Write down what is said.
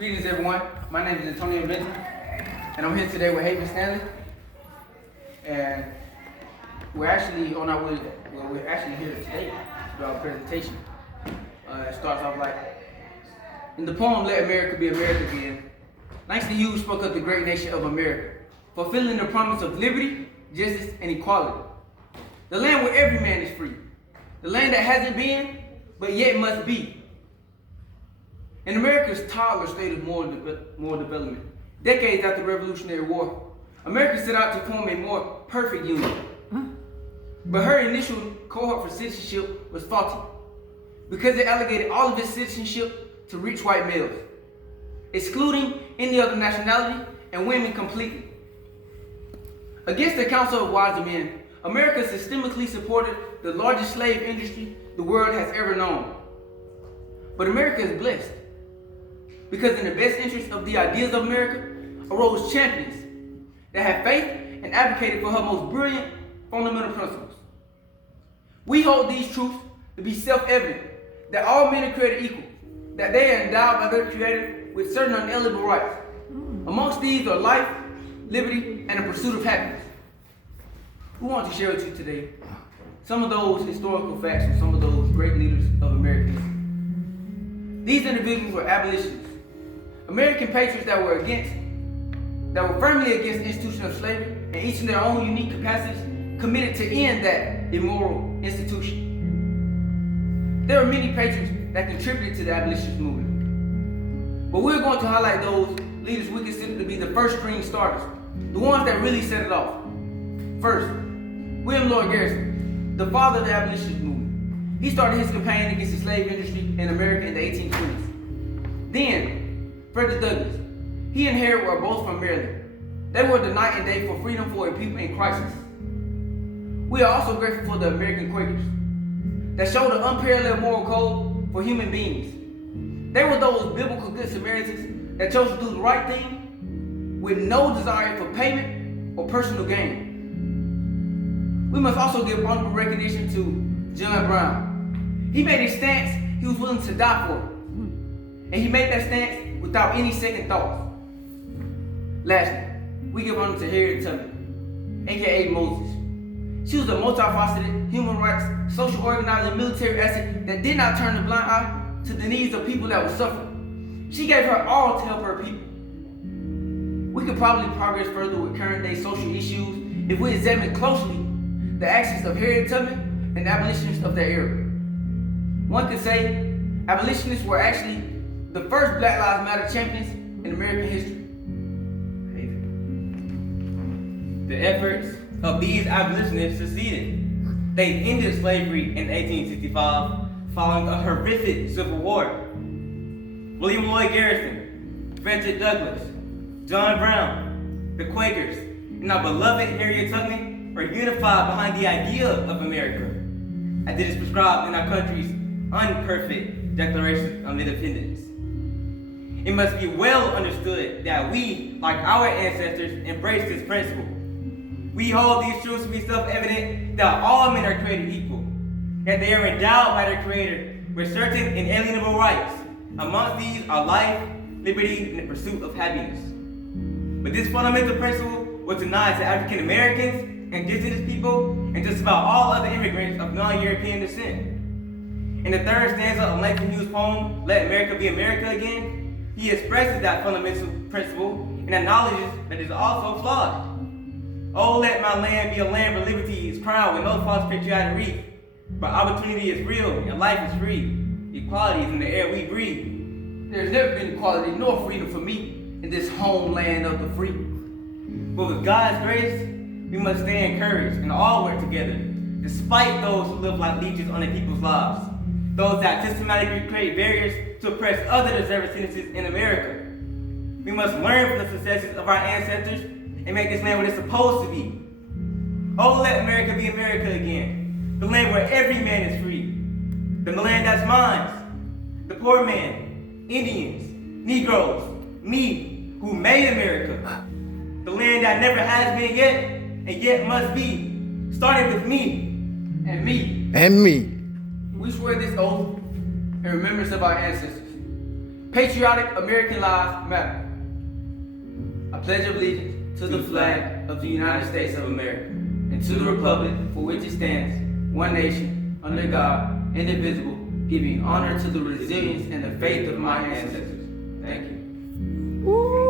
Greetings, everyone. My name is Antonio Benton, and I'm here today with Haven Stanley. And we're actually on our way. Well, we're actually here today to do our presentation. It starts off like, in the poem "Let America Be America Again," Langston Hughes spoke of the great nation of America, fulfilling the promise of liberty, justice, and equality. The land where every man is free. The land that hasn't been, but yet must be. In America's toddler state of moral development, decades after the Revolutionary War, America set out to form a more perfect union. But her initial cohort for citizenship was faulty because it allocated all of its citizenship to rich white males, excluding any other nationality and women completely. Against the counsel of wise men, America systemically supported the largest slave industry the world has ever known. But America is blessed because in the best interest of the ideas of America arose champions that had faith and advocated for her most brilliant fundamental principles. We hold these truths to be self-evident, that all men are created equal, that they are endowed by their Creator with certain unalienable rights. Amongst these are life, liberty, and the pursuit of happiness. We want to share with you today some of those historical facts from some of those great leaders of America. These individuals were abolitionists, American patriots that were firmly against the institution of slavery, and each in their own unique capacities committed to end that immoral institution. There are many patriots that contributed to the abolitionist movement, but we're going to highlight those leaders we consider to be the first string starters, the ones that really set it off. First, William Lloyd Garrison, the father of the abolitionist movement. He started his campaign against the slave industry in America in the 1820s. Then, Frederick Douglass. He and Harriet were both from Maryland. They were the night and day for freedom for a people in crisis. We are also grateful for the American Quakers that showed an unparalleled moral code for human beings. They were those biblical good Samaritans that chose to do the right thing with no desire for payment or personal gain. We must also give honorable recognition to John Brown. He made a stance he was willing to die for, and he made that stance without any second thoughts. Lastly, we give honor to Harriet Tubman, aka Moses. She was a multifaceted human rights, social organizer, and military asset that did not turn a blind eye to the needs of people that were suffering. She gave her all to help her people. We could probably progress further with current day social issues if we examine closely the actions of Harriet Tubman and the abolitionists of that era. One could say abolitionists were actually the first Black Lives Matter champions in American history. The efforts of these abolitionists succeeded. They ended slavery in 1865 following a horrific civil war. William Lloyd Garrison, Frederick Douglass, John Brown, the Quakers, and our beloved Harriet Tubman were unified behind the idea of America, as it is prescribed in our country's unperfect Declaration of Independence. It must be well understood that we, like our ancestors, embrace this principle. We hold these truths to be self-evident that all men are created equal, that they are endowed by their Creator with certain inalienable rights. Amongst these are life, liberty, and the pursuit of happiness. But this fundamental principle was denied to African Americans, indigenous people, and just about all other immigrants of non-European descent. In the third stanza of Langston Hughes' poem, "Let America Be America Again," he expresses that fundamental principle and acknowledges that it is also flawed. "Oh, let my land be a land where liberty is crowned with no false patriotic wreath, where opportunity is real and life is free. Equality is in the air we breathe." There's never been equality nor freedom for me in this homeland of the free. But with God's grace, we must stay encouraged and all work together, despite those who live like leeches on their people's lives, those that systematically create barriers to oppress other deserving citizens in America. We must learn from the successes of our ancestors and make this land what it's supposed to be. Oh, let America be America again, the land where every man is free, the land that's mine, the poor man, Indians, Negroes, me, who made America, the land that never has been yet and yet must be, starting with me and me. And me. We swear this oath in remembrance of our ancestors. Patriotic American lives matter. I pledge allegiance to the flag of the United States of America and to the republic for which it stands, one nation, under God, indivisible, giving honor to the resilience and the faith of my ancestors. Thank you.